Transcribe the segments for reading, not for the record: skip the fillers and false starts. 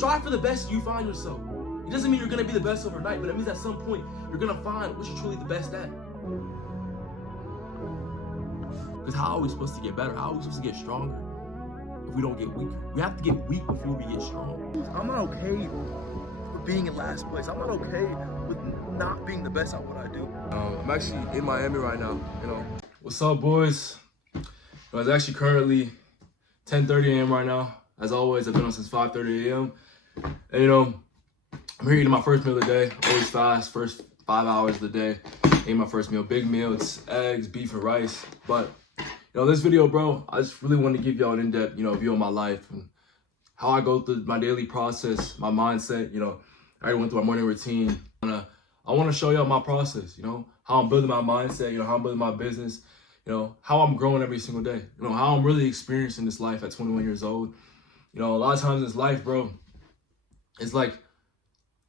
strive for the best you find yourself. It doesn't mean you're gonna be the best overnight, but it means at some point you're gonna find what you're truly the best at. Because how are we supposed to get better? How are we supposed to get stronger if we don't get weaker? We have to get weak before we get strong. I'm not okay with being in last place. I'm not okay with not being the best at what I do. I'm actually in Miami right now, What's up, boys? It's actually currently 10:30 a.m. right now. As always, I've been on since 5:30 a.m. And I'm here eating my first meal of the day. Always fast, first 5 hours of the day. Eating my first meal, big meal. It's eggs, beef, and rice. But this video, bro, I just really want to give y'all an in-depth, view of my life and how I go through my daily process, my mindset. I already went through my morning routine. I want to show y'all my process. How I'm building my mindset. How I'm building my business. How I'm growing every single day. How I'm really experiencing this life at 21 years old. A lot of times in this life, bro, it's like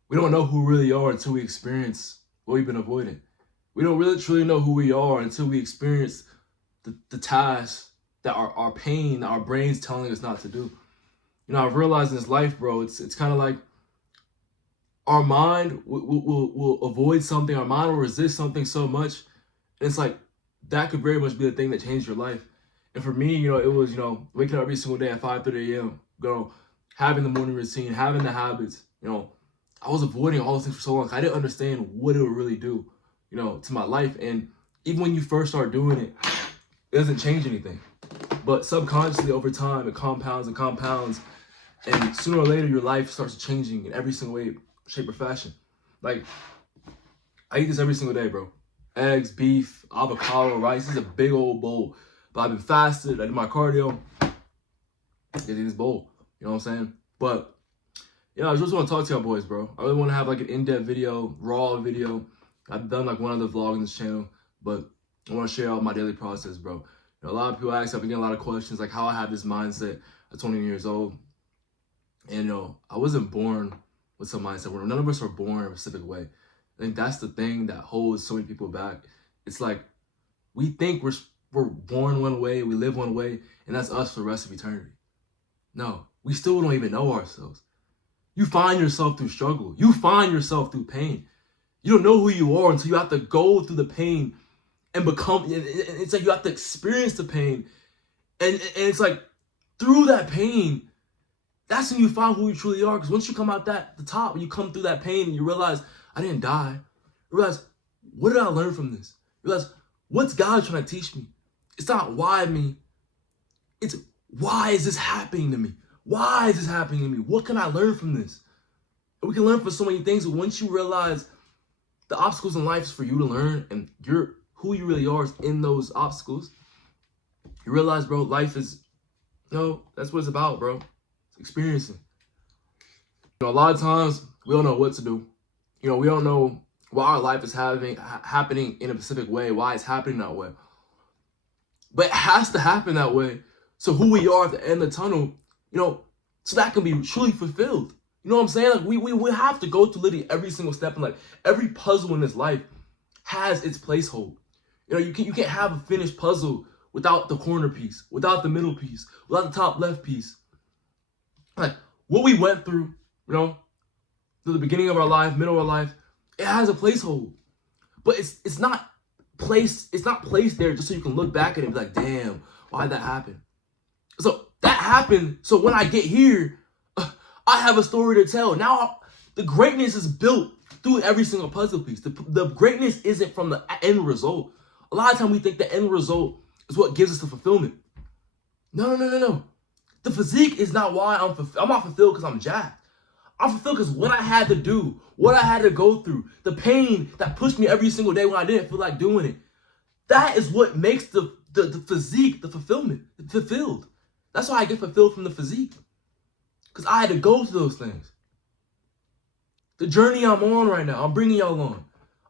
we don't know who we really are until we experience what we've been avoiding. We don't really truly know who we are until we experience the tasks that our pain, that our brain's telling us not to do. I've realized in this life, bro, it's kind of like our mind will avoid something, our mind will resist something so much. And it's like that could very much be the thing that changed your life. And for me, it was, waking up every single day at 5:30 a.m., having the morning routine, having the habits. I was avoiding all those things for so long. I didn't understand what it would really do, to my life. And even when you first start doing it, it doesn't change anything. But subconsciously over time, it compounds and compounds. And sooner or later, your life starts changing in every single way, shape, or fashion. Like, I eat this every single day, bro. Eggs, beef, avocado, rice. This is a big old bowl. But I've been fasted. I did my cardio. I did this bowl. You know what I'm saying? But yeah, I just want to talk to y'all boys, bro. I really want to have like an in-depth video, raw video. I've done like one other vlog on this channel, but I want to share all my daily process, bro. A lot of people ask, I've been getting a lot of questions like how I have this mindset at 20 years old. And I wasn't born with some mindset. None of us are born in a specific way. I think that's the thing that holds so many people back. It's like we think we're born one way, we live one way, and that's us for the rest of eternity. No, we still don't even know ourselves. You find yourself through struggle. You find yourself through pain. You don't know who you are until you have to go through the pain and become, it's like you have to experience the pain. And it's like through that pain, that's when you find who you truly are. Because once you come out the top, when you come through that pain and you realize, I didn't die. You realize, what did I learn from this? You realize, what's God trying to teach me? It's not why me. It's why is this happening to me? Why is this happening to me? What can I learn from this? And we can learn from so many things. But once you realize the obstacles in life is for you to learn and who you really are is in those obstacles, you realize, bro, life is, that's what it's about, bro. It's experiencing. A lot of times we don't know what to do. We don't know why our life is happening in a specific way, why it's happening that way. But it has to happen that way. So who we are at the end of the tunnel, so that can be truly fulfilled. You know what I'm saying? Like we have to go through literally every single step, and like every puzzle in this life has its placehold. You can't have a finished puzzle without the corner piece, without the middle piece, without the top left piece. Like what we went through, through the beginning of our life, middle of our life, it has a placehold. But it's not placed there just so you can look back at it and be like, damn, why'd that happen? So that happened. So when I get here, I have a story to tell. Now the greatness is built through every single puzzle piece. The greatness isn't from the end result. A lot of times we think the end result is what gives us the fulfillment. No. The physique is not why I'm not fulfilled because I'm jacked. I'm fulfilled because what I had to do, what I had to go through, the pain that pushed me every single day when I didn't feel like doing it. That is what makes the physique, the fulfillment, fulfilled. That's why I get fulfilled from the physique. Because I had to go through those things. The journey I'm on right now, I'm bringing y'all on,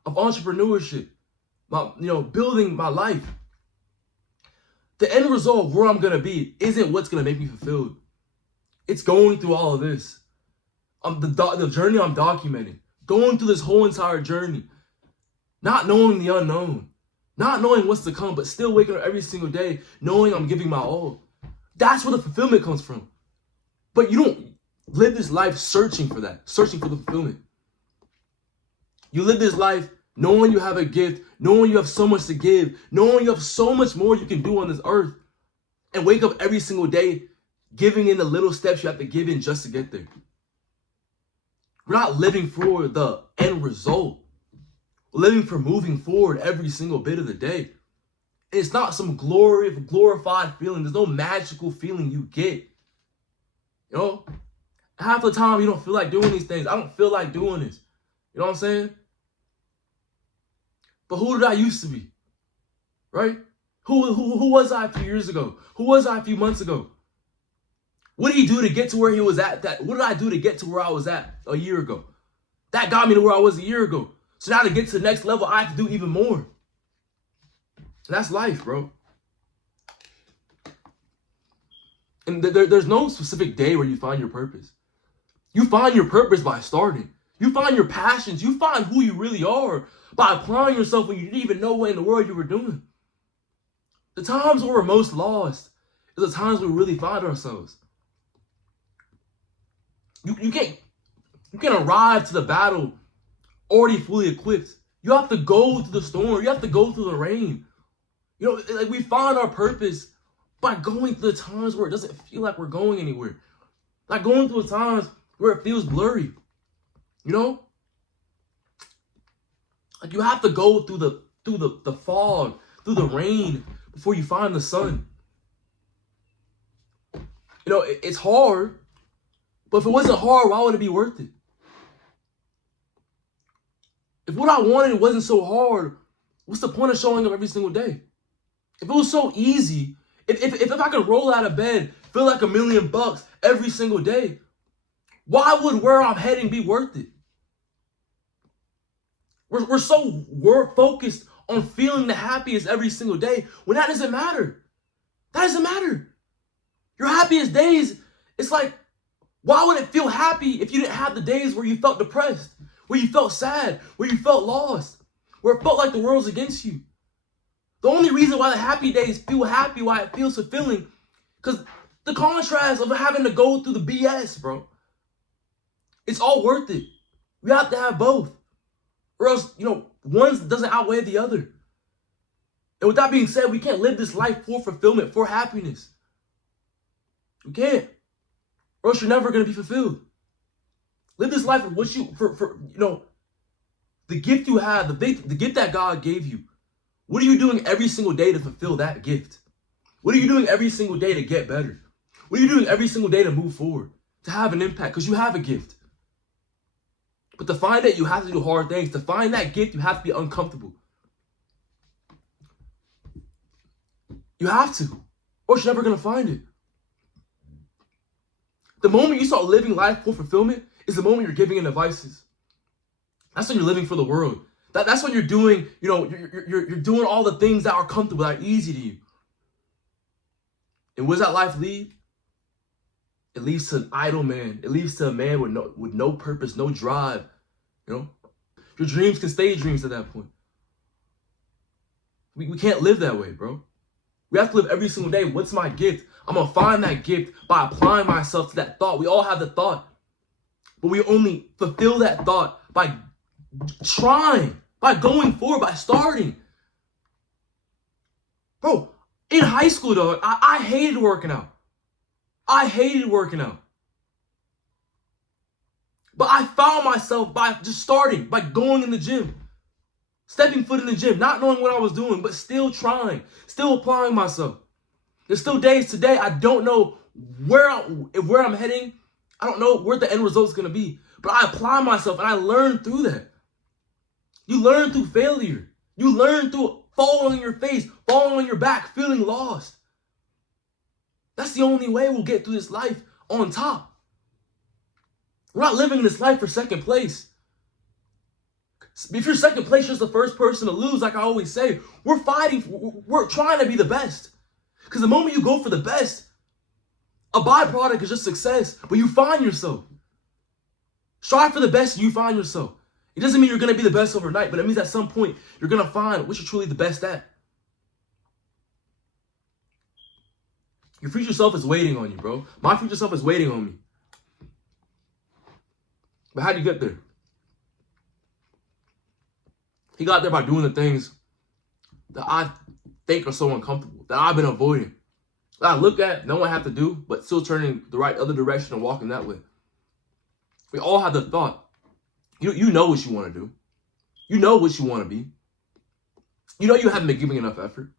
of entrepreneurship, building my life. The end result of where I'm going to be isn't what's going to make me fulfilled. It's going through all of this. The journey I'm documenting, going through this whole entire journey, not knowing the unknown, not knowing what's to come, but still waking up every single day, knowing I'm giving my all. That's where the fulfillment comes from. But you live this life searching for that, searching for the fulfillment. You live this life knowing you have a gift, knowing you have so much to give, knowing you have so much more you can do on this earth, and wake up every single day giving in the little steps you have to give in just to get there. We're not living for the end result. We're living for moving forward every single bit of the day. And it's not some glorified feeling. There's no magical feeling you get. You know, half the time you don't feel like doing these things. I don't feel like doing this. You know what I'm saying? But who did I used to be? Right? Who was I a few years ago? Who was I a few months ago? What did he do to get to where he was at? What did I do to get to where I was at a year ago? That got me to where I was a year ago. So now to get to the next level, I have to do even more. And that's life, bro. And there's no specific day where you find your purpose. You find your purpose by starting. You find your passions. You find who you really are by applying yourself when you didn't even know what in the world you were doing. The times where we're most lost is the times we really find ourselves. You can't arrive to the battle already fully equipped. You have to go through the storm. You have to go through the rain. You know, like we find our purpose by going through the times where it doesn't feel like we're going anywhere. Like going through the times where it feels blurry. You know? Like you have to go through the fog, through the rain before you find the sun. You know, it's hard, but if it wasn't hard, why would it be worth it? If what I wanted wasn't so hard, what's the point of showing up every single day? If it was so easy, if I could roll out of bed, feel like $1 million every single day, why would where I'm heading be worth it? We're so focused on feeling the happiest every single day when that doesn't matter. That doesn't matter. Your happiest days, it's like, why would it feel happy if you didn't have the days where you felt depressed, where you felt sad, where you felt lost, where it felt like the world's against you? The only reason why the happy days feel happy, why it feels fulfilling, because the contrast of having to go through the BS, bro. It's all worth it. We have to have both. Or else, you know, one doesn't outweigh the other. And with that being said, we can't live this life for fulfillment, for happiness. We can't. Or else you're never going to be fulfilled. Live this life for you know, the gift you have, the gift that God gave you. What are you doing every single day to fulfill that gift? What are you doing every single day to get better? What are you doing every single day to move forward, to have an impact? Because you have a gift. But to find it, you have to do hard things. To find that gift, you have to be uncomfortable. You have to, or you're never going to find it. The moment you start living life for fulfillment is the moment you're giving in to vices. That's when you're living for the world. That's when you're doing, you know, you're doing all the things that are comfortable, that are easy to you. And where does that life lead? It leads to an idle man. It leads to a man with no purpose, no drive. You know, your dreams can stay dreams at that point. We can't live that way, bro. We have to live every single day. What's my gift? I'm going to find that gift by applying myself to that thought. We all have the thought. But we only fulfill that thought by trying, by going forward, by starting. Bro, in high school, dog, I hated working out. I hated working out. But I found myself by just starting, by going in the gym. Stepping foot in the gym, not knowing what I was doing, but still trying, still applying myself. There's still days today I don't know where I'm heading. I don't know where the end result's going to be. But I apply myself and I learn through that. You learn through failure. You learn through falling on your face, falling on your back, feeling lost. That's the only way we'll get through this life on top. We're not living this life for second place. If you're second place, you're just the first person to lose, like I always say. We're fighting, we're trying to be the best. Because the moment you go for the best, a byproduct is just success, but you find yourself. Strive for the best and you find yourself. It doesn't mean you're going to be the best overnight, but it means at some point you're going to find what you're truly the best at. Your future self is waiting on you, bro. My future self is waiting on me. But how did he get there? He got there by doing the things that I think are so uncomfortable, that I've been avoiding, that I look at, no one have to do, but still turning the right other direction and walking that way. We all have the thought. You know what you want to do. You know what you want to be. You know you haven't been giving enough effort.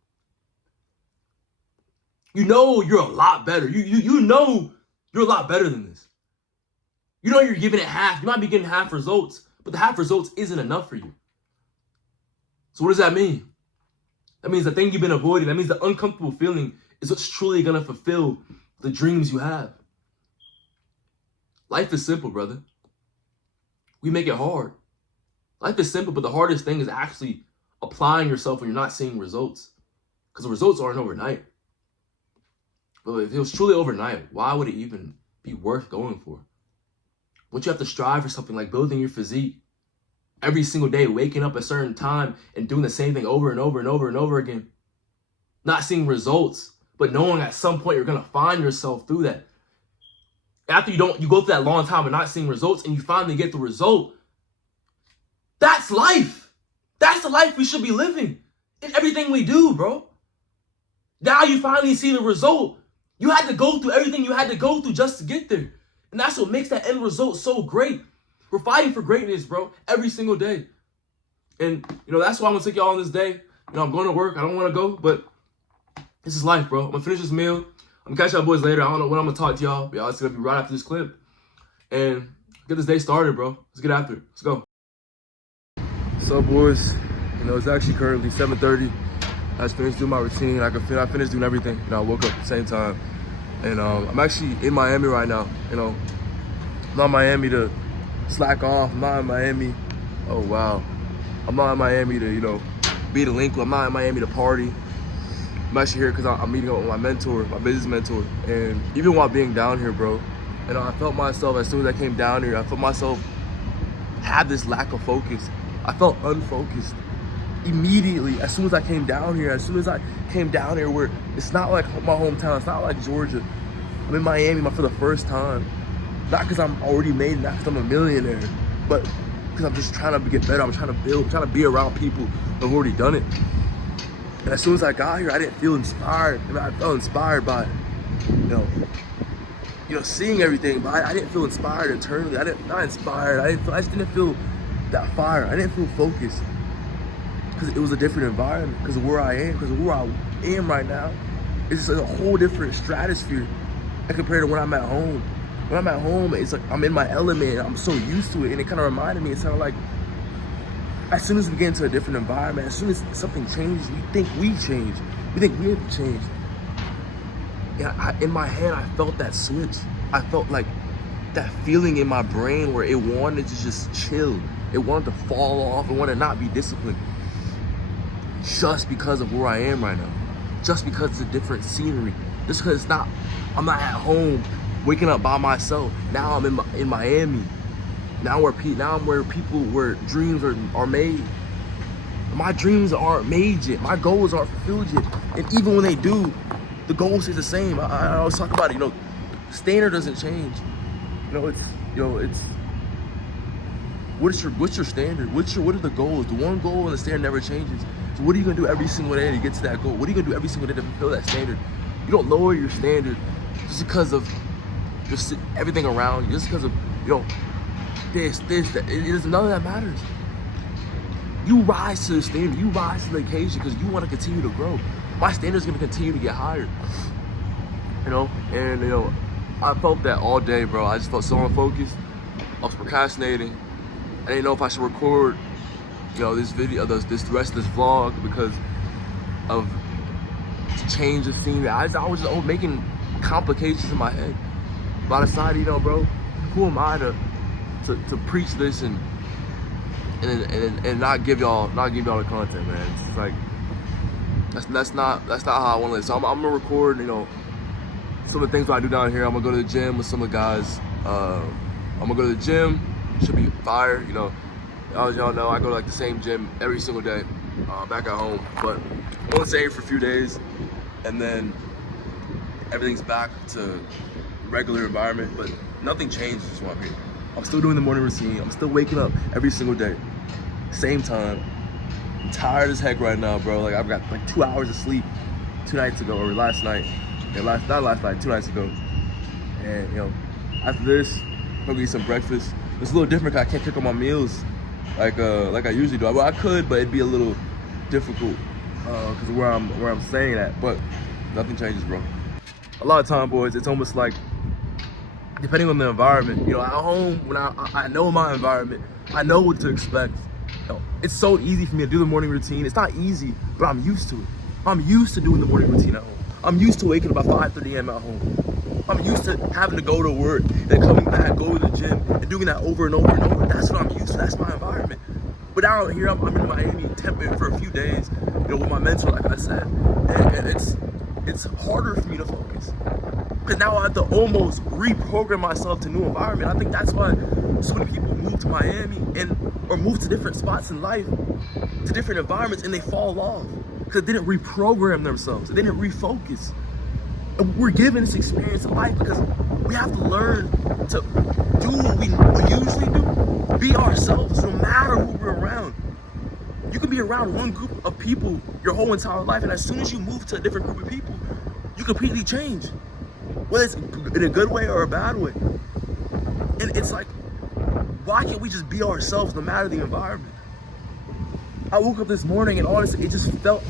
You know you're a lot better. You know you're a lot better than this. You know you're giving it half. You might be getting half results, but the half results isn't enough for you. So what does that mean? That means the thing you've been avoiding, that means the uncomfortable feeling is what's truly going to fulfill the dreams you have. Life is simple, brother. We make it hard. Life is simple, but the hardest thing is actually applying yourself when you're not seeing results. Because the results aren't overnight. But if it was truly overnight, why would it even be worth going for? Wouldn't you have to strive for something like building your physique every single day, waking up at a certain time and doing the same thing over and over and over and over again? Not seeing results, but knowing at some point you're going to find yourself through that. After you go through that long time of not seeing results and you finally get the result, that's life. That's the life we should be living in everything we do, bro. Now you finally see the result. You had to go through everything you had to go through just to get there. And that's what makes that end result so great. We're fighting for greatness, bro, every single day. And, that's why I'm going to take y'all on this day. I'm going to work. I don't want to go, but this is life, bro. I'm going to finish this meal. I'm going to catch y'all boys later. I don't know when I'm going to talk to y'all, but y'all, it's going to be right after this clip. And get this day started, bro. Let's get after it. Let's go. So, boys, it's actually currently 7:30. I just finished doing my routine. I finished doing everything. I woke up at the same time. And I'm actually in Miami right now. I'm not in Miami to slack off. I'm not in Miami. Oh, wow. I'm not in Miami to, be delinquent. I'm not in Miami to party. I'm actually here because I'm meeting up with my mentor, my business mentor. And even while being down here, bro, I felt myself, as soon as I came down here, I felt myself have this lack of focus. I felt unfocused immediately as soon as I came down here. Where it's not like my hometown, it's not like Georgia. I'm in Miami for the first time. Not because I'm already made, not because I'm a millionaire, but because I'm just trying to get better. I'm trying to build, I'm trying to be around people who've already done it. And as soon as I got here, I didn't feel inspired. I felt inspired by, seeing everything, but I didn't feel inspired internally. Not inspired. I just didn't feel that fire. I didn't feel focused because it was a different environment. Because of where I am. Because of where I am right now, it's just a whole different stratosphere compared to when I'm at home. When I'm at home, it's like I'm in my element. I'm so used to it, and it kind of reminded me. It's kind of like as soon as we get into a different environment, as soon as something changes, we think we change. We think we have to change. And in my head, I felt that switch. I felt like that feeling in my brain where it wanted to just chill. It wanted to fall off. It wanted to not be disciplined. Just because of where I am right now. Just because it's a different scenery. Just because I'm not at home waking up by myself. Now I'm in Miami. Now I'm where dreams are made. My dreams aren't made yet. My goals aren't fulfilled yet. And even when they do, the goal stays the same. I always talk about it. Standard doesn't change. It's what's your standard? What are the goals? The one goal and the standard never changes. So what are you gonna do every single day to get to that goal? What are you gonna do every single day to fulfill that standard? You don't lower your standard just because of just everything around you, just because of that. There's none of that matters. You rise to the standard. You rise to the occasion because you want to continue to grow. My standard's gonna continue to get higher. I felt that all day, bro. I just felt so unfocused. I was procrastinating. I didn't know if I should record, this video, the rest of this vlog because of to change the scene. I was just making complications in my head. But I decided, bro, who am I to preach this and not give y'all the content, man? It's like that's not how I want to live. So I'm gonna record, some of the things I do down here. I'm gonna go to the gym with some of the guys. I'm gonna go to the gym. Should be fire, As y'all know, I go to the same gym every single day back at home. But I'm gonna stay here for a few days, and then everything's back to regular environment. But nothing changes while I'm here. I'm still doing the morning routine. I'm still waking up every single day. Same time. I'm tired as heck right now, bro. Like I've got like 2 hours of sleep 2 nights ago, or last night. Yeah, not last night, 2 nights ago. And you know, after this, I'm gonna eat some breakfast. It's a little different because I can't cook on my meals like I usually do. Well, I could, but it'd be a little difficult because of where I'm staying at. But nothing changes, bro. A lot of time, boys, it's almost like, depending on the environment, you know, at home, when I know my environment, I know what to expect. You know, it's so easy for me to do the morning routine. It's not easy, but I'm used to it. I'm used to doing the morning routine at home. I'm used to waking up at 5:30 a.m. at home. I'm used to having to go to work and coming back, go to the gym, and doing that over and over and over. That's what I'm used to. That's my environment. But now here I'm in Miami, temping for a few days, you know, with my mentor, like I said, and it's harder for me to focus. Because now I have to almost reprogram myself to new environment. I think that's why so many people move to Miami or move to different spots in life, to different environments, and they fall off because they didn't reprogram themselves. They didn't refocus. And we're given this experience of life because we have to learn to do what we usually do, be ourselves no matter who we're around. You can be around one group of people your whole entire life, and as soon as you move to a different group of people, you completely change. Whether it's in a good way or a bad way. And it's like, why can't we just be ourselves no matter the environment? I woke up this morning and honestly, I just felt,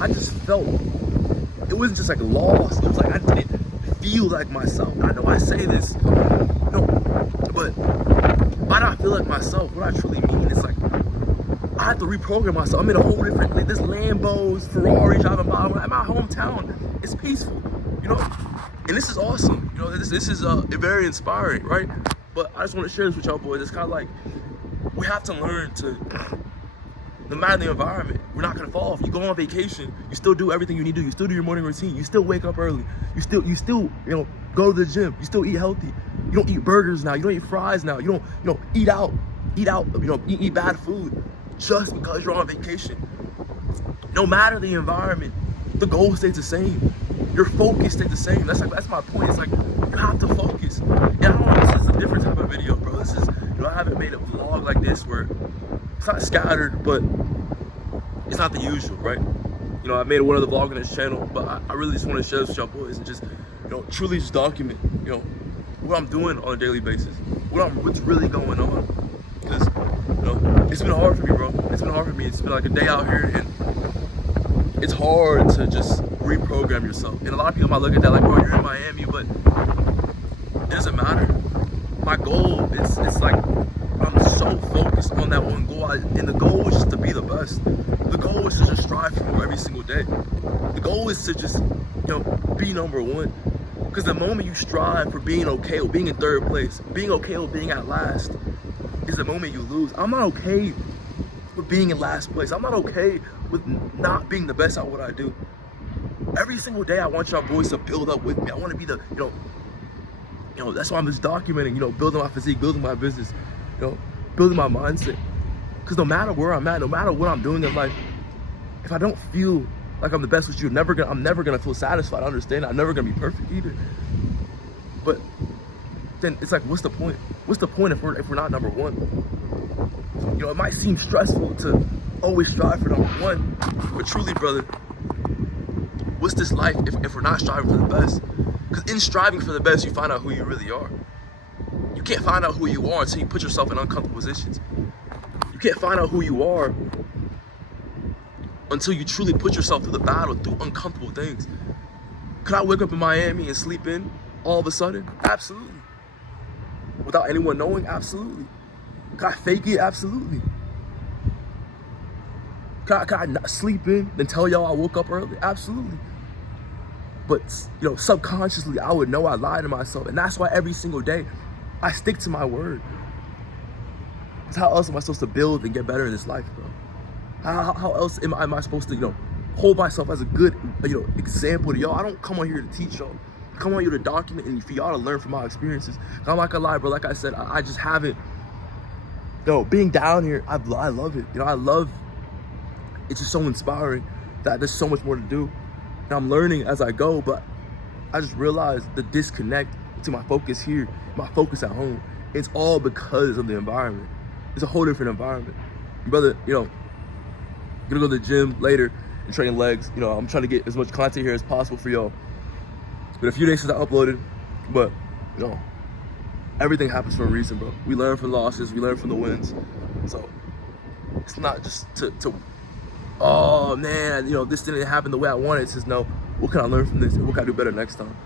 it wasn't just like lost. It was like I didn't feel like myself. I know I say this, no, but by not feel like myself, what I truly mean is like, I have to reprogram myself. I'm in a whole different, like, this Lambos, Ferraris driving by. At my hometown, it's peaceful, you know? And this is awesome, you know, this is very inspiring, right? But I just want to share this with y'all boys. It's kind of like, we have to learn to, no matter the environment, we're not gonna fall off. You go on vacation, you still do everything you need to do. You still do your morning routine. You still wake up early. You still, you know, go to the gym. You still eat healthy. You don't eat burgers now. You don't eat fries now. You don't, eat out, you know, eat bad food just because you're on vacation. No matter the environment, the goal stays the same. Your focus stays the same. That's my point. It's like, you have to focus. And I don't know, this is a different type of video, bro. This is, you know, I haven't made a vlog like this where it's not scattered, but it's not the usual, right? You know, I made one other vlog on this channel, but I really just want to share this with y'all boys and just, you know, truly just document, you know, what I'm doing on a daily basis, what's really going on. Because, you know, it's been hard for me, bro. It's been hard for me. It's been like a day out here, and it's hard to just reprogram yourself. And a lot of people might look at that like, bro, you're in Miami, but it doesn't matter. My goal, it's like, I'm so focused on that one goal, and the goal is just to be the best. The goal is to just strive for more every single day. The goal is to just, you know, be number one. Because the moment you strive for being okay with being in third place, being okay with being at last, is the moment you lose. I'm not okay with being in last place. I'm not okay with not being the best at what I do. Every single day, I want y'all boys to build up with me. I want to be the, you know, that's why I'm just documenting, you know, building my physique, building my business, you know, building my mindset. Because no matter where I'm at, no matter what I'm doing in life, if I don't feel like I'm the best with you, I'm never gonna feel satisfied. I understand. I'm never gonna be perfect either. But then it's like, what's the point? What's the point if we're not number one? You know, it might seem stressful to always strive for number one, but truly, brother, what's this life if we're not striving for the best? Because in striving for the best, you find out who you really are. You can't find out who you are until you put yourself in uncomfortable positions. You can't find out who you are until you truly put yourself through the battle, through uncomfortable things. Could I wake up in Miami and sleep in all of a sudden? Absolutely. Without anyone knowing? Absolutely. Could I fake it? Absolutely. Could I not sleep in, then tell y'all I woke up early? Absolutely. But, you know, subconsciously, I would know I lied to myself. And that's why every single day, I stick to my word. Because how else am I supposed to build and get better in this life, bro? How else am I supposed to, you know, hold myself as a good, you know, example to y'all? I don't come on here to teach y'all. I come on here to document and for y'all to learn from my experiences. I'm not gonna lie, bro. Like I said, I just haven't, you know, being down here, I love it. You know, I love, it's just so inspiring that there's so much more to do. And I'm learning as I go, but I just realized the disconnect to my focus here, my focus at home. it's all because of the environment. It's a whole different environment. Brother, gonna go to the gym later and train legs. I'm trying to get as much content here as possible for y'all. Been a few days since I uploaded, but everything happens for a reason, bro. We learn from losses, we learn from the wins. So it's not just to oh man, this didn't happen the way I wanted. It's just, no, what can I learn from this? What can I do better next time?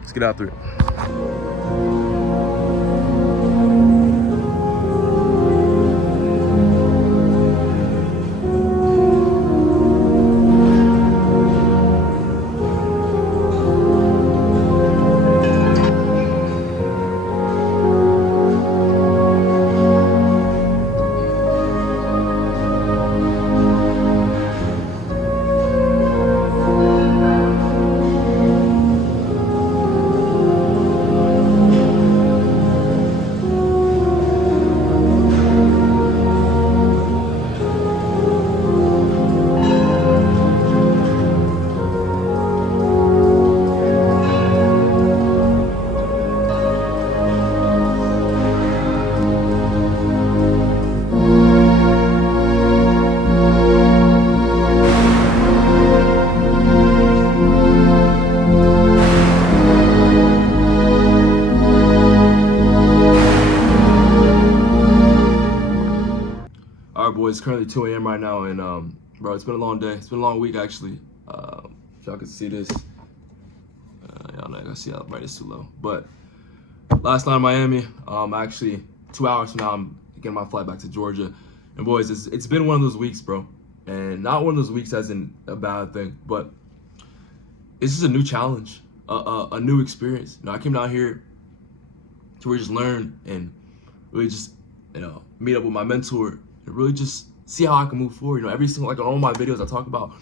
Let's get after it. It's currently 2 a.m. right now, and bro, it's been a long day. It's been a long week, actually. If y'all can see this, y'all not gonna see how bright it's too low. But last night in Miami, actually 2 hours from now, I'm getting my flight back to Georgia. And boys, it's been one of those weeks, bro. And not one of those weeks as in a bad thing, but it's just a new challenge, a new experience. I came down here to really just learn and really just, meet up with my mentor. Really just see how I can move forward. Every single, like on all my videos I talk about,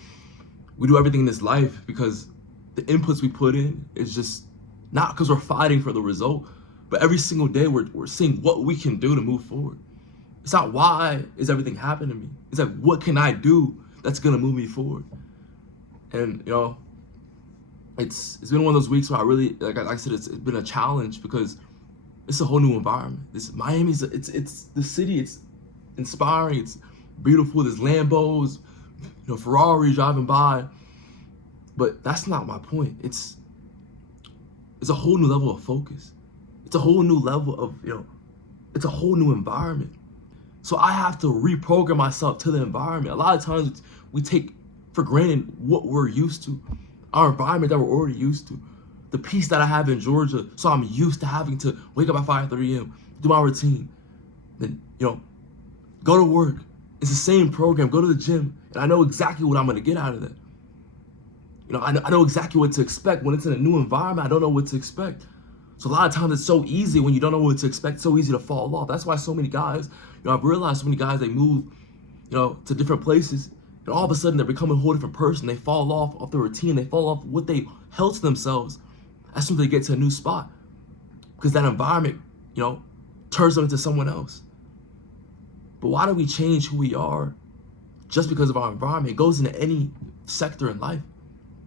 we do everything in this life because the inputs we put in is just not because we're fighting for the result, but every single day we're seeing what we can do to move forward. It's not why is everything happening to me. It's like, what can I do that's gonna move me forward? And it's been one of those weeks where I really, like I said, it's been a challenge because it's a whole new environment. Miami's, it's the city. It's inspiring, it's beautiful, there's Lambos, Ferrari driving by, but that's not my point. It's a whole new level of focus. It's a whole new level of, it's a whole new environment. So I have to reprogram myself to the environment. A lot of times we take for granted what we're used to, our environment that we're already used to, the peace that I have in Georgia. So I'm used to having to wake up at 5:30 a.m., do my routine, then, go to work. It's the same program. Go to the gym, and I know exactly what I'm gonna get out of that. I know exactly what to expect. When it's in a new environment, I don't know what to expect. So a lot of times it's so easy when you don't know what to expect. It's so easy to fall off. That's why so many guys, I've realized so many guys, they move, to different places, and all of a sudden they're becoming a whole different person. They fall off the routine. They fall off what they held to themselves as soon as they get to a new spot, because that environment, turns them into someone else. But why do we change who we are just because of our environment? It goes into any sector in life.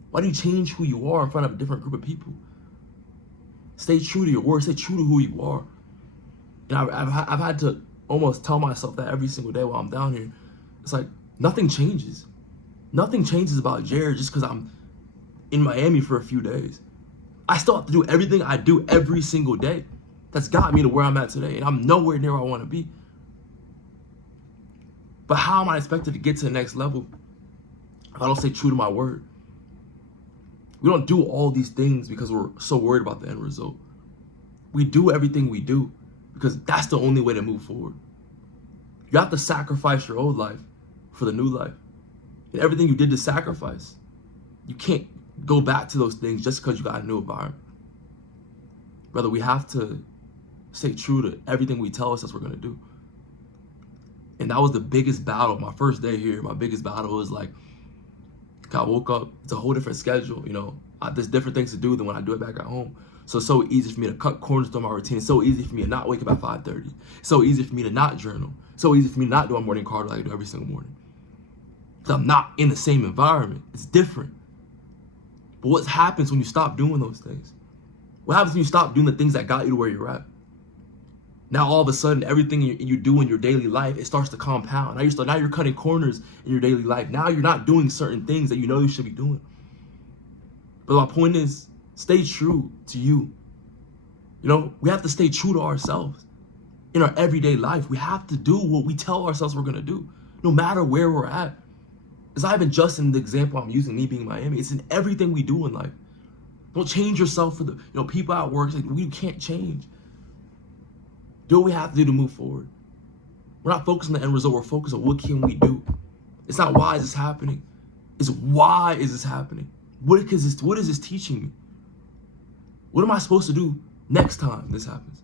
Why do you change who you are in front of a different group of people? Stay true to your word. Stay true to who you are. And I've had to almost tell myself that every single day while I'm down here. It's like, nothing changes. Nothing changes about Jared just because I'm in Miami for a few days. I still have to do everything I do every single day that's got me to where I'm at today. And I'm nowhere near where I want to be. But how am I expected to get to the next level if I don't stay true to my word? We don't do all these things because we're so worried about the end result. We do everything we do because that's the only way to move forward. You have to sacrifice your old life for the new life. And everything you did to sacrifice, you can't go back to those things just because you got a new environment. Brother, we have to stay true to everything we tell us that's what we're going to do. And that was the biggest battle. My first day here, my biggest battle was like, I woke up, it's a whole different schedule, there's different things to do than when I do it back at home. So it's so easy for me to cut corners through my routine. It's so easy for me to not wake up at 5:30. It's so easy for me to not journal. It's so easy for me to not do a morning card like I do every single morning. Because I'm not in the same environment. It's different. But what happens when you stop doing those things? What happens when you stop doing the things that got you to where you're at? Now all of a sudden, everything you do in your daily life, it starts to compound. Now you're cutting corners in your daily life. Now you're not doing certain things that you know you should be doing. But my point is, stay true to you. You know, we have to stay true to ourselves. In our everyday life, we have to do what we tell ourselves we're gonna do, no matter where we're at. It's not even just in the example I'm using, me being Miami. It's in everything we do in life. Don't change yourself for the people at work. Like, we can't change. Do what we have to do to move forward. We're not focused on the end result. We're focused on what can we do. It's not why is this happening. It's why is this happening. What is this teaching me? What am I supposed to do next time this happens?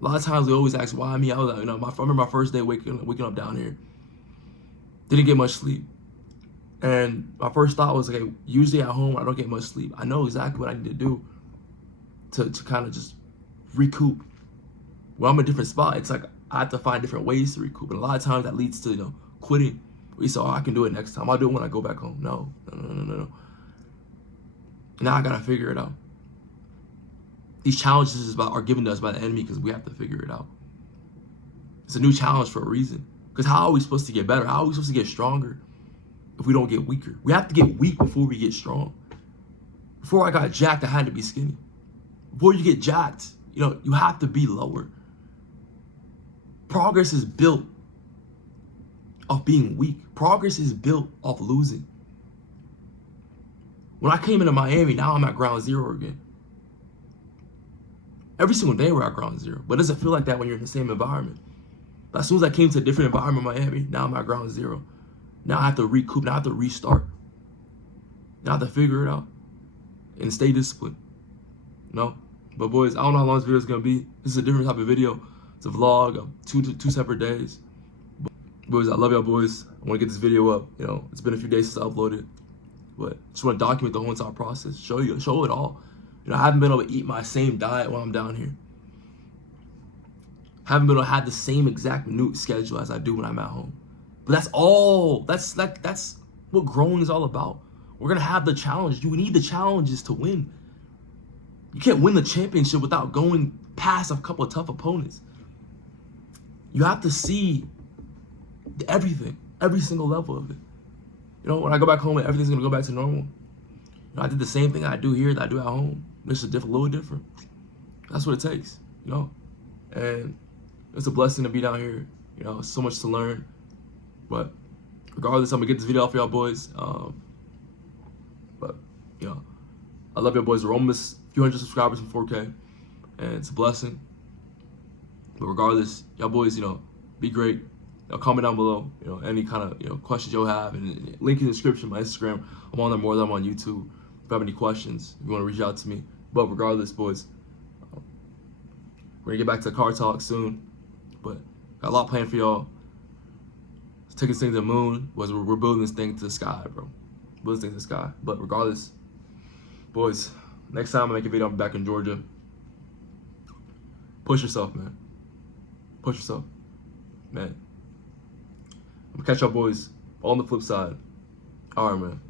A lot of times we always ask, why me? I was like, I remember my first day waking up down here. Didn't get much sleep. And my first thought was, okay, usually at home, I don't get much sleep. I know exactly what I need to do to kind of just recoup. When I'm in a different spot, it's like I have to find different ways to recoup. And a lot of times that leads to, quitting. We say, I can do it next time. I'll do it when I go back home. No. Now I got to figure it out. These challenges are given to us by the enemy because we have to figure it out. It's a new challenge for a reason. Because how are we supposed to get better? How are we supposed to get stronger if we don't get weaker? We have to get weak before we get strong. Before I got jacked, I had to be skinny. Before you get jacked, you have to be lower. Progress is built off being weak. Progress is built off losing. When I came into Miami, now I'm at ground zero again. Every single day we're at ground zero, but it doesn't feel like that when you're in the same environment. But as soon as I came to a different environment in Miami, now I'm at ground zero. Now I have to recoup, now I have to restart. Now I have to figure it out and stay disciplined. But boys, I don't know how long this video is gonna be. This is a different type of video. It's a vlog of two separate days. But boys, I love y'all boys. I wanna get this video up. It's been a few days since I uploaded, but just wanna document the whole entire process, show it all. I haven't been able to eat my same diet while I'm down here. Haven't been able to have the same exact minute schedule as I do when I'm at home. But that's what growing is all about. We're gonna have the challenge. You need the challenges to win. You can't win the championship without going past a couple of tough opponents. You have to see everything, every single level of it. When I go back home, everything's gonna go back to normal. I did the same thing I do here that I do at home. It's just a little different. That's what it takes, And it's a blessing to be down here. So much to learn. But regardless, I'm gonna get this video out for y'all boys. But I love y'all boys. We're almost a few hundred subscribers from 4K, and it's a blessing. But regardless, y'all boys, be great. Comment down below, any kind of questions you'll have, and link in the description. My Instagram, I'm on there more than I'm on YouTube. If you have any questions, if you want to reach out to me. But regardless, boys, we're gonna get back to car talk soon. But got a lot planned for y'all. Let's take this thing to the moon. We're building this thing to the sky, bro. Building this thing to the sky. But regardless, boys, next time I make a video, I'm back in Georgia. Push yourself, man. Push yourself, man. I'm gonna catch y'all boys on the flip side. All right, man.